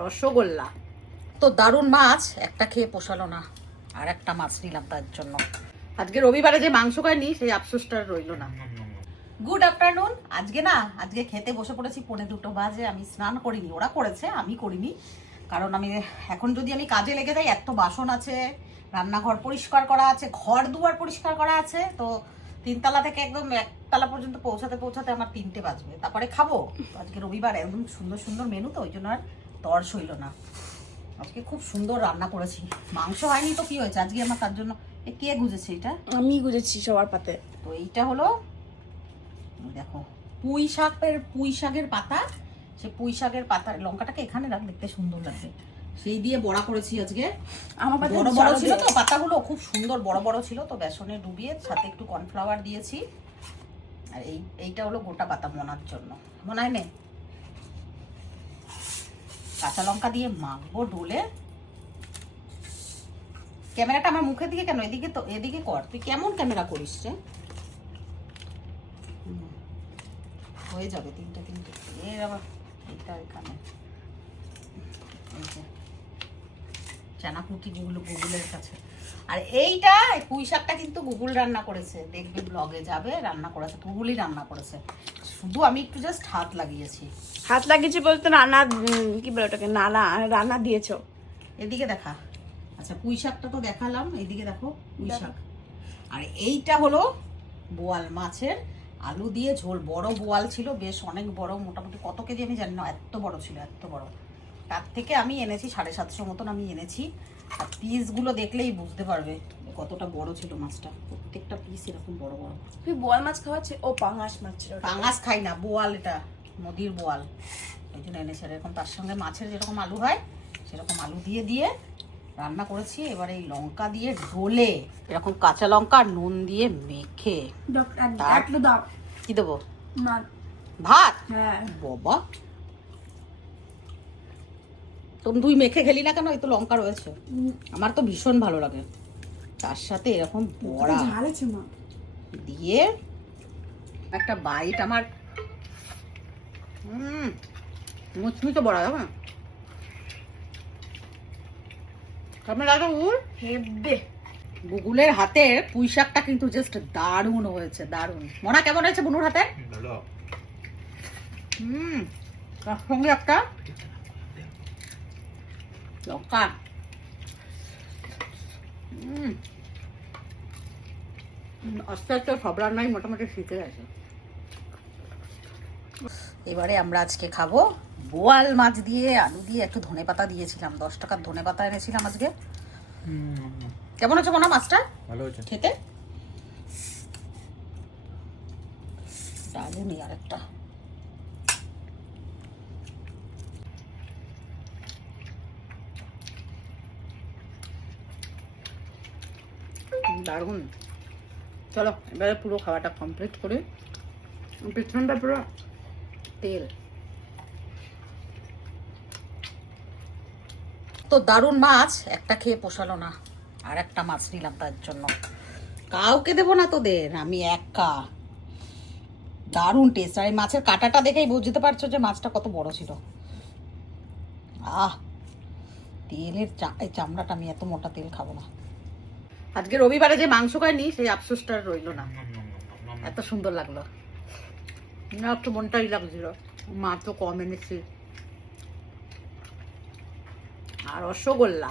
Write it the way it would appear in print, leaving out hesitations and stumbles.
রসগোল্লা। তো দারুণ মাছ, একটা খেয়ে পোষালো না, আর একটা মাছ নিলাম তার জন্য। আজকে রবিবারে যে মাংস খাইনি সেই আফসোসটা রইলো না। Good afternoon. আজকে খেতে বসে পড়েছি 1:45 বাজে। আমি স্নান করিনি, ওরা করেছে, আমি করিনি। কারণ আমি এখন যদি আমি কাজে লেগে যাই, এত বাসন আছে, রান্নাঘর পরিষ্কার করা আছে, ঘর দুয়ার পরিষ্কার করা আছে, তো 3তলা থেকে একদম 1তলা পর্যন্ত পৌঁছাতে আমার 3টে বাজবে। তারপরে খাবো। আজকে রবিবার, একদম সুন্দর সুন্দর মেনু, তো ওই জন্য আর তর সইল না। আজকে খুব সুন্দর রান্না করেছি। মাংস হয়নি তো কি হয়েছে, আজকে আমার তার জন্য। কে গুজেছে এটা? আমি গুজেছি সবার পাতে। তো এইটা হলো, দেখো, পুঁই শাকের পাতা। সে পুঁই শাকের পাতা, লঙ্কাটাকে এখানে রাখ, দেখতে সুন্দর লাগবে। সেই দিয়ে বড়া করেছি আজকে। আমার বড় বড় ছিল তো পাতাগুলো, খুব সুন্দর বড় বড় ছিল, তো বেসনে ডুবিয়ে সাথে একটু কর্নফ্লাওয়ার দিয়েছি। আর এইটা হলো গোটা পাতা মোনার জন্য, মনে হয় নে। কাঁচা লঙ্কা দিয়ে মাখবো ডোলে। ক্যামেরাটা আমার মুখের দিকে কেন, এদিকে তো, এদিকে কর। তুই কেমন ক্যামেরা করিস রে? হয়ে যাবে 3টে। এর আবার এইটা এখানে চানাকুটি গুগলের কাছে। আর এইটা পুঁই শাকটা কিন্তু গুগল রান্না করেছে, দেখবে ব্লগে যাবে, রান্না করেছে, গুগলই রান্না করেছে। শুধু আমি একটু জাস্ট হাত লাগিয়েছি। হাত লাগিয়েছি বলতে রান্না, কি বলে ওটাকে, রান্না দিয়েছো। এদিকে দেখা। আচ্ছা, পুঁই শাকটা তো দেখালাম, এইদিকে দেখো পুঁই শাক। আর এইটা হলো বোয়াল মাছের আলু দিয়ে ঝোল। বড় বোয়াল ছিল, বেশ অনেক বড়, মোটামুটি কত কেজি আমি জানি না, এত বড় ছিল, এত বড়। তার থেকে আমি এনেছি 750 মতন আমি এনেছি। আর পিসগুলো দেখলেই বুঝতে পারবে কতটা বড় ছিল মাছটা। প্রত্যেকটা পিস এরকম বড় বড়। তুই বোয়াল মাছ খাওয়াচ্ছে? ও পাঙাশ মাছ ছিল। পাঙাশ খাই না, বোয়াল, এটা নদীর বোয়াল, ওই জন্য এনেছে। এরকম তার সঙ্গে মাছের যেরকম আলু হয় সেরকম আলু দিয়ে রান্না করেছি। এবার এই লঙ্কা দিয়ে ডোলে, এরকম কাঁচা লঙ্কা নুন দিয়ে মেখে। কি দেবো? ভাত? হ্যাঁ বাবা, তুই মেখে খেলি না কেন? এই তো লঙ্কা রয়েছে। আমার তো ভীষণ ভালো লাগে। তার সাথে এরকম বড়া দিয়ে একটা বাইট। আমার মুচমুচে বড়া, দেখো না কেমন লাগে। গুগলের হাতে পুঁই শাকটা কিন্তু জাস্ট দারুণ হয়েছে, দারুণ। মনা কেমন হয়েছে বুনুর হাতে? তার সঙ্গে একটা লঙ্কা। আস্তে আস্তে সব রান্নাই মোটামুটি শিখে গেছে। এবারে আমরা আজকে খাবো বোয়াল মাছ দিয়ে আলু দিয়ে, একটু ধনেপাতা দিয়েছিলাম, 10 টাকার ধনেপাতা এনেছিলাম আজকে। কেমন হচ্ছে মনে? মাছটা ভালো হয়েছে খেতে, দারুণই। আর একটা দারুণ। চলো এবারে পুরো খাওয়াটা কমপ্লিট করে। পিছনটা পুরো তেল। তো দারুণ মাছ, একটা খেয়ে পোষালো না, আর একটা মাছ নিলাম তার জন্য। কাউকে দেবো না তোদের, আমি একা। দারুণ টেস্ট। আর এই মাছের কাঁটাটা দেখেই বুঝতে পারছো যে মাছটা কত বড় ছিল। তেলের এই চামড়াটা, আমি এত মোটা তেল খাবো না। আজকে রবিবারে যে মাংস খাইনি সেই আফসোসটা রইলো না। এত সুন্দর লাগলো না, একটু মনটাই লাগছিল। মা তো কম এনেছি। আর রসগোল্লা।